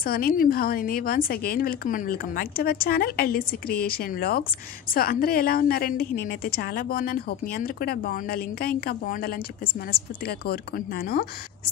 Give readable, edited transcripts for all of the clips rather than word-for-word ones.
So నేను మీ భావనిని once again welcome back to our channel LDC creation vlogs. So అందరూ ఎలా ఉన్నారండి? నేనైతే చాలా బాగున్నాను. హోప్ మీ అందరూ కూడా బాగుండాలి, ఇంకా బాగుండాలని చెప్పేసి మనస్ఫూర్తిగా కోరుకుంటున్నాను.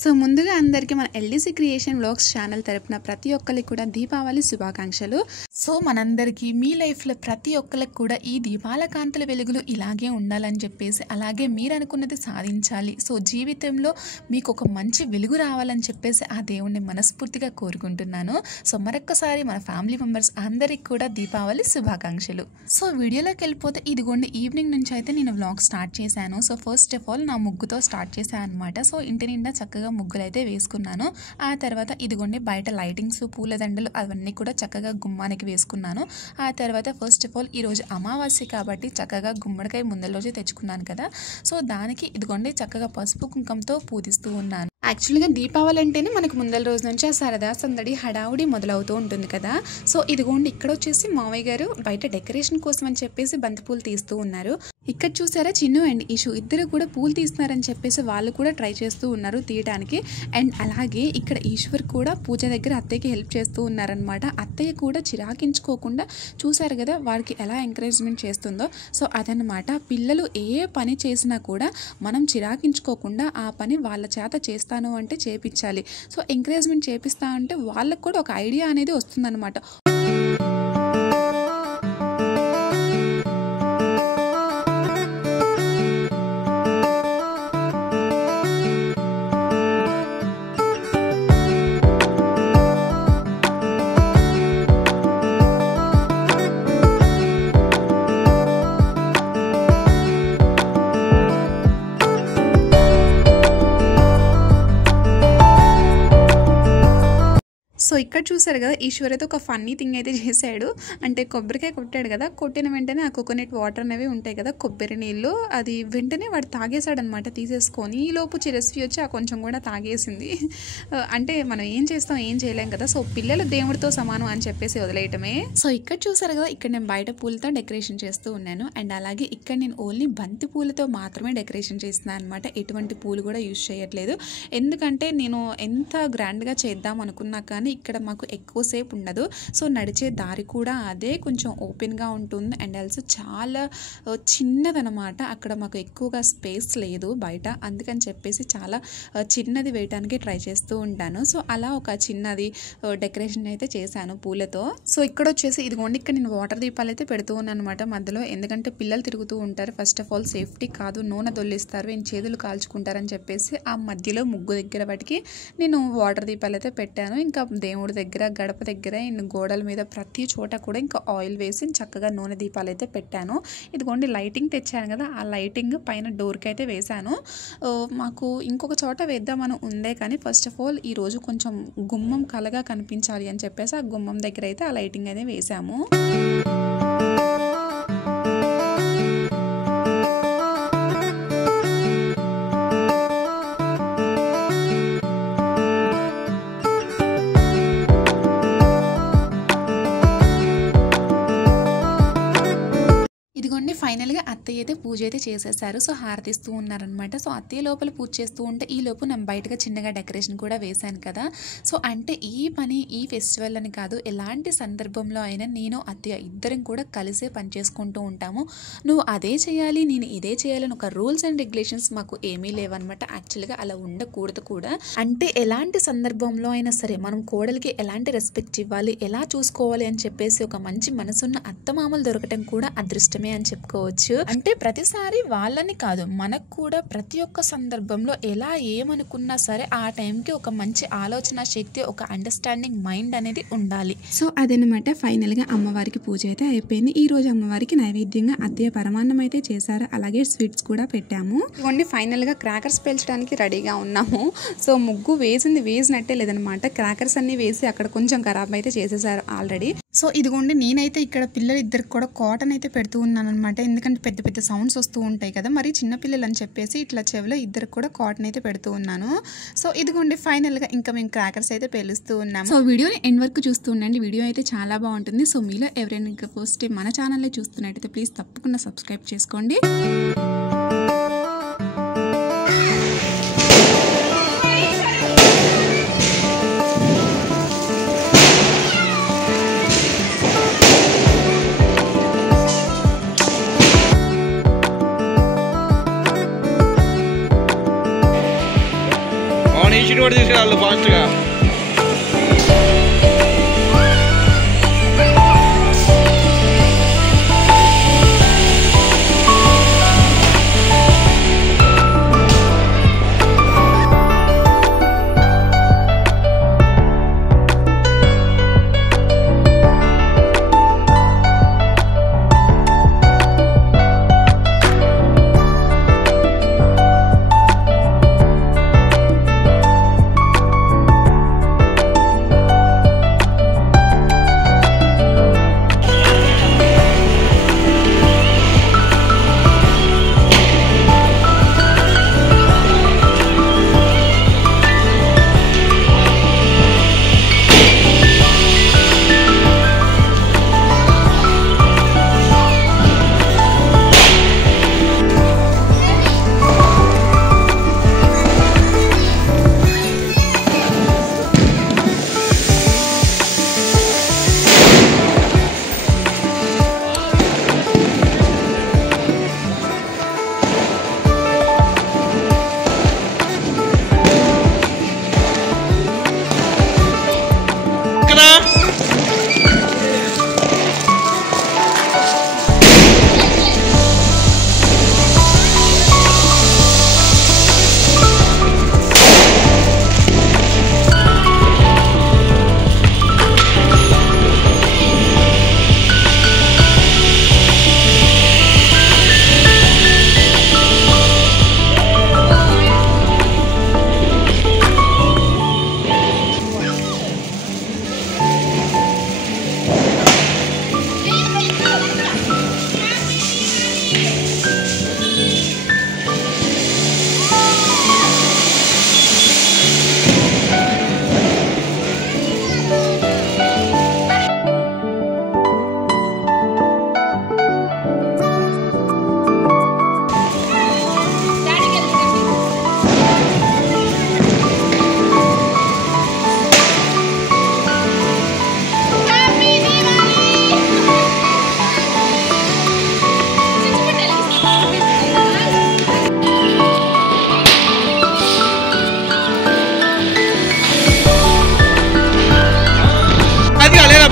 సో ముందుగా అందరికీ మన ఎల్డీసీ క్రియేషన్ వ్లాగ్స్ ఛానల్ తరపున ప్రతి ఒక్కరికి కూడా దీపావళి శుభాకాంక్షలు. సో మనందరికీ మీ లైఫ్లో ప్రతి ఒక్కరికి కూడా ఈ దీపాల కాంతుల వెలుగులు ఇలాగే ఉండాలని చెప్పేసి, అలాగే మీరు అనుకున్నది సాధించాలి, సో జీవితంలో మీకు ఒక మంచి వెలుగు రావాలని చెప్పేసి ఆ దేవుణ్ణి మనస్ఫూర్తిగా కోరుకుంటున్నాను. సో మరొక్కసారి మన ఫ్యామిలీ మెంబర్స్ అందరికి కూడా దీపావళి శుభాకాంక్షలు. సో వీడియోలోకి వెళ్ళిపోతే ఇదిగోండి ఈవినింగ్ నుంచి అయితే నేను వ్లాగ్ స్టార్ట్ చేశాను. సో ఫస్ట్ ఆఫ్ ఆల్ నా ముగ్గుతో స్టార్ట్ చేశాను అనమాట. సో ఇంటి నిండా చక్కగా ముగ్గులు అయితే వేసుకున్నాను. ఆ తర్వాత ఇదిగోండి బయట లైటింగ్స్, పూలదండలు అవన్నీ కూడా చక్కగా గుమ్మానికి వేసుకున్నాను. ఆ తర్వాత ఫస్ట్ ఆఫ్ ఆల్ ఈరోజు అమావాస్య కాబట్టి చక్కగా గుమ్మడికాయ ముందల రోజే తెచ్చుకున్నాను కదా. సో దానికి ఇదిగోండి చక్కగా పసుపు కుంకంతో పూజిస్తూ ఉన్నాను. యాక్చువల్గా దీపావళి అంటేనే మనకు ముందల రోజు నుంచి ఆ సరదా సందడి హడావుడి మొదలవుతూ ఉంటుంది కదా. సో ఇదిగోండి ఇక్కడ వచ్చేసి మావయ్య గారు బయట డెకరేషన్ కోసం అని చెప్పేసి బంతిపూలు తీస్తూ ఉన్నారు. ఇక్కడ చూసారా చిన్ను అండ్ ఇషు ఇద్దరు కూడా పూలు తీస్తున్నారని చెప్పేసి వాళ్ళు కూడా ట్రై చేస్తూ ఉన్నారు తీయడానికి. అండ్ అలాగే ఇక్కడ ఈశ్వర్ కూడా పూజ దగ్గర అత్తయ్యకి హెల్ప్ చేస్తూ ఉన్నారనమాట. అత్తయ్య కూడా చిరాకించుకోకుండా చూసారు కదా వారికి ఎలా ఎంకరేజ్మెంట్ చేస్తుందో. సో అదనమాట, పిల్లలు ఏ పని చేసినా కూడా మనం చిరాకించుకోకుండా ఆ పని వాళ్ళ చేత చేస్తాను అంటే చేపించాలి. సో ఎంకరేజ్మెంట్ చేపిస్తా అంటే వాళ్ళకు కూడా ఒక ఐడియా అనేది వస్తుందన్నమాట. సో ఇక్కడ చూసారు కదా ఈశ్వర్ అయితే ఒక ఫన్నీ థింగ్ అయితే చేశాడు. అంటే కొబ్బరికాయ కొట్టాడు కదా, కొట్టిన వెంటనే ఆ కోకోనట్ వాటర్ అనేవి ఉంటాయి కదా, కొబ్బరి నీళ్ళు, అది వెంటనే వాడు తాగేశాడు అనమాట తీసేసుకొని. ఈలోపు చిరస్వి వచ్చి ఆ కొంచెం కూడా తాగేసింది. అంటే మనం ఏం చేస్తాం, ఏం చేయలేం కదా. సో పిల్లలు దేవుడితో సమానం అని చెప్పేసి వదిలేయటమే. సో ఇక్కడ చూసారు కదా ఇక్కడ నేను బయట పూలతో డెకరేషన్ చేస్తూ ఉన్నాను. అండ్ అలాగే ఇక్కడ నేను ఓన్లీ బంతి పూలతో మాత్రమే డెకరేషన్ చేస్తున్నాను అనమాట. ఎటువంటి పూలు కూడా యూజ్ చేయట్లేదు. ఎందుకంటే నేను ఎంత గ్రాండ్గా చేద్దాం అనుకున్నా కానీ ఇక్కడ మాకు ఎక్కువసేపు ఉండదు. సో నడిచే దారి కూడా అదే కొంచెం ఓపెన్గా ఉంటుంది. అండ్ ఆల్సో చాలా చిన్నదనమాట. అక్కడ మాకు ఎక్కువగా స్పేస్ లేదు బయట, అందుకని చెప్పేసి చాలా చిన్నది వేయడానికి ట్రై చేస్తూ ఉంటాను. సో అలా ఒక చిన్నది డెకరేషన్ అయితే చేశాను పూలతో. సో ఇక్కడ వచ్చేసి ఇదిగోండి ఇక్కడ నేను వాటర్ దీపాలు అయితే పెడుతూ ఉన్నాను అనమాట మధ్యలో. ఎందుకంటే పిల్లలు తిరుగుతూ ఉంటారు, ఫస్ట్ ఆఫ్ ఆల్ సేఫ్టీ కాదు, నూనె దొల్లిస్తారు, ఏం చేతులు కాల్చుకుంటారని చెప్పేసి ఆ మధ్యలో ముగ్గు దగ్గర వాటికి నేను వాటర్ దీపాలు అయితే పెట్టాను. ఇంకా దేవుడి దగ్గర, గడప దగ్గర, గోడల మీద ప్రతి చోట కూడా ఇంకా ఆయిల్ వేసి చక్కగా నూనె దీపాలు అయితే పెట్టాను. ఇదిగోండి లైటింగ్ తెచ్చాను కదా, ఆ లైటింగ్ పైన డోర్కి అయితే వేశాను. మాకు ఇంకొక చోట వేద్దామని ఉందే కానీ ఫస్ట్ ఆఫ్ ఆల్ ఈరోజు కొంచెం గుమ్మం కలగా కనిపించాలి అని చెప్పేసి ఆ గుమ్మం దగ్గర అయితే ఆ లైటింగ్ అనేది వేసాము. ఫైనల్గా అత్తయ్య అయితే పూజ అయితే చేసేసారు. సో హారతిస్తూ ఉన్నారనమాట. సో అత్తయ్య లోపల పూజ చేస్తూ ఉంటే ఈ లోపు నేను బయటగా చిన్నగా డెకరేషన్ కూడా వేశాను కదా. సో అంటే ఈ పని ఈ ఫెస్టివల్ అని కాదు, ఎలాంటి సందర్భంలో అయినా నేను అత్తయ్య ఇద్దరం కూడా కలిసే పని చేసుకుంటూ ఉంటాము. నువ్వు అదే చేయాలి, నేను ఇదే చేయాలని ఒక రూల్స్ అండ్ రెగ్యులేషన్స్ మాకు ఏమీ లేవన్నమాట. యాక్చువల్గా అలా ఉండకూడదు కూడా. అంటే ఎలాంటి సందర్భంలో అయినా సరే మనం కోడలికి ఎలాంటి రెస్పెక్ట్ ఇవ్వాలి, ఎలా చూసుకోవాలి అని చెప్పేసి ఒక మంచి మనసున్న అత్తమామలు దొరకటం కూడా అదృష్టమే అని చెప్పుకోవచ్చు. అంటే ప్రతిసారి వాళ్ళని కాదు, మనకు కూడా ప్రతి ఒక్క సందర్భంలో ఎలా ఏమనుకున్నా సరే ఆ టైంకి ఒక మంచి ఆలోచన శక్తి, ఒక అండర్స్టాండింగ్ మైండ్ అనేది ఉండాలి. సో అదనమాట, ఫైనల్ గా అమ్మవారికి పూజ అయితే అయిపోయింది. ఈ రోజు అమ్మవారికి నైవేద్యంగా అత్తయ్య పరమాన్నం అయితే చేశారు, అలాగే స్వీట్స్ కూడా పెట్టాము. ఇవన్నీ ఫైనల్ గా క్రాకర్స్ పేల్చడానికి రెడీగా ఉన్నాము. సో ముగ్గు వేసినట్టే లేదనమాట, క్రాకర్స్ అన్ని వేసి అక్కడ కొంచెం ఖరాబ్ అయితే చేసేసారు ఆల్రెడీ. సో ఇదిగోండి నేనైతే ఇక్కడ పిల్లలు ఇద్దరికి కూడా కాటన్ అయితే పెడుతూ ఉన్నాను అనమాట. ఎందుకంటే పెద్ద పెద్ద సౌండ్స్ వస్తూ ఉంటాయి కదా, మరి చిన్నపిల్లలు అని చెప్పేసి ఇట్లా చెవిలో ఇద్దరికి కూడా కాటన్ అయితే పెడుతూ ఉన్నాను. సో ఇదిగోండి ఫైనల్గా ఇంకా మేము క్రాకర్స్ అయితే పేలుస్తూ ఉన్నాము. సో వీడియోని ఎండ్ వరకు చూస్తూ ఉండండి, వీడియో అయితే చాలా బాగుంటుంది. సో మీలో ఎవరైనా ఇంకా ఫస్ట్ టైం మన ఛానల్లో చూస్తున్నట్టయితే ప్లీజ్ తప్పకుండా సబ్స్క్రైబ్ చేసుకోండి. కూడా తీసుకురావాలి ఫాస్ట్గా.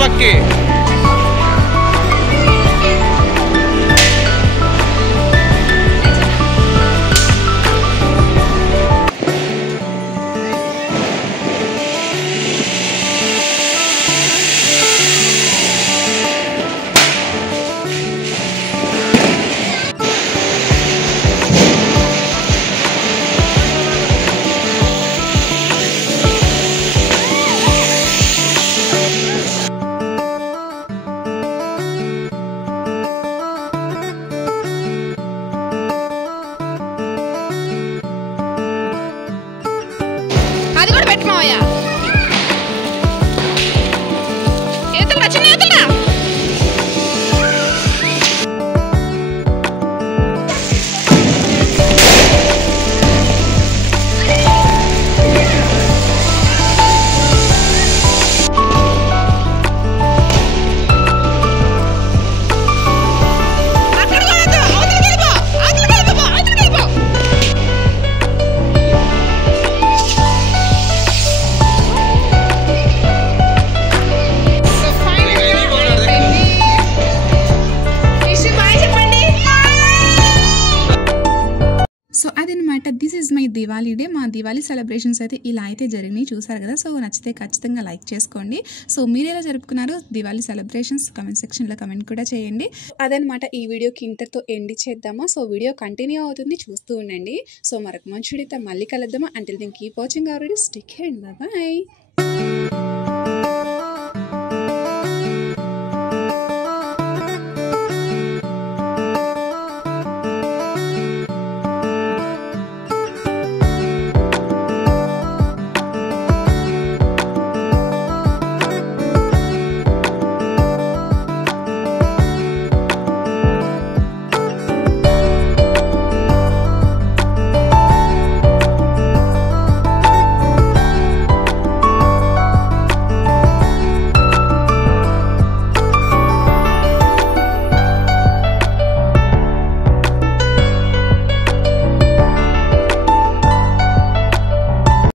పక్కి అది కూడా పెట్టమావయ్యా ఏతలా చిన్న ఏతలా సో అదనమాట, this is my Diwali day. మా దివాళీ సెలబ్రేషన్స్ అయితే ఇలా అయితే జరిగినాయి, చూసారు కదా. సో నచ్చితే ఖచ్చితంగా లైక్ చేసుకోండి. సో మీరు ఎలా జరుపుకున్నారు దివాళీ సెలబ్రేషన్స్ కమెంట్ సెక్షన్లో కమెంట్ కూడా చేయండి. అదనమాట, ఈ వీడియోకి ఇంతటితో ఎండ్ చేద్దామా. సో వీడియో కంటిన్యూ అవుతుంది, చూస్తూ ఉండండి. సో మరొక మంచి వీడియోతో మళ్ళీ కలుద్దామా. Until then keep watching our videos. Take care and bye by.